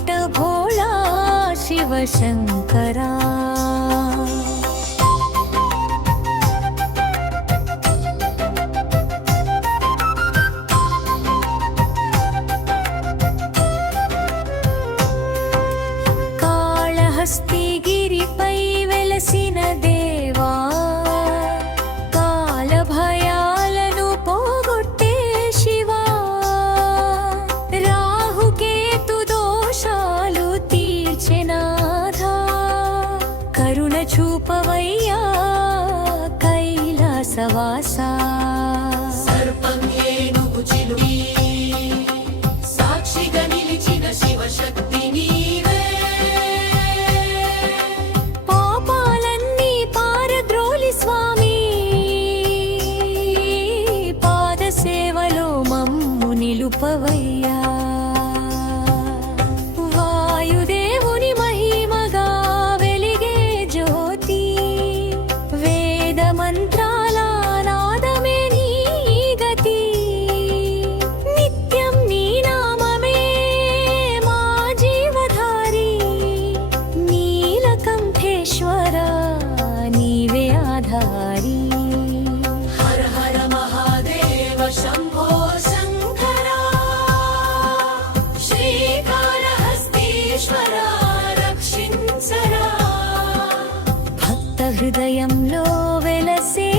पालिट भोळा शिवशंकरा। काळहस्तिगिरिपै वेलसिन देवा कालभयाలను పోగొట్టే శివా। రాహుకేతు దోషాలు తీర్చెనాథా। కరుణ చూపవయ్యా కైలాసవాసా। సర్పం ఏనుగు చిలుమి సాక్షిగా నిలిచిన శివశక్తి నీవే। పాపాలన్నీ పారద్రోలి స్వామి పాద సేవలో మమ్ము నిలుపవయ్యా। వాయుదేవుని మహిమగా వెలిగే జ్యోతి వేద మంత్రాల నాదమే నీ గతి। నిత్యం నీ నామమే మా జీవధారి నీలకంఠేశ్వర నీవే ఆధారి। హర హర మహాదేవ శంభో శంకర శ్రీకాళహస్తీశ్వర రక్షించరా। భక్త హృదయంలో వెలసే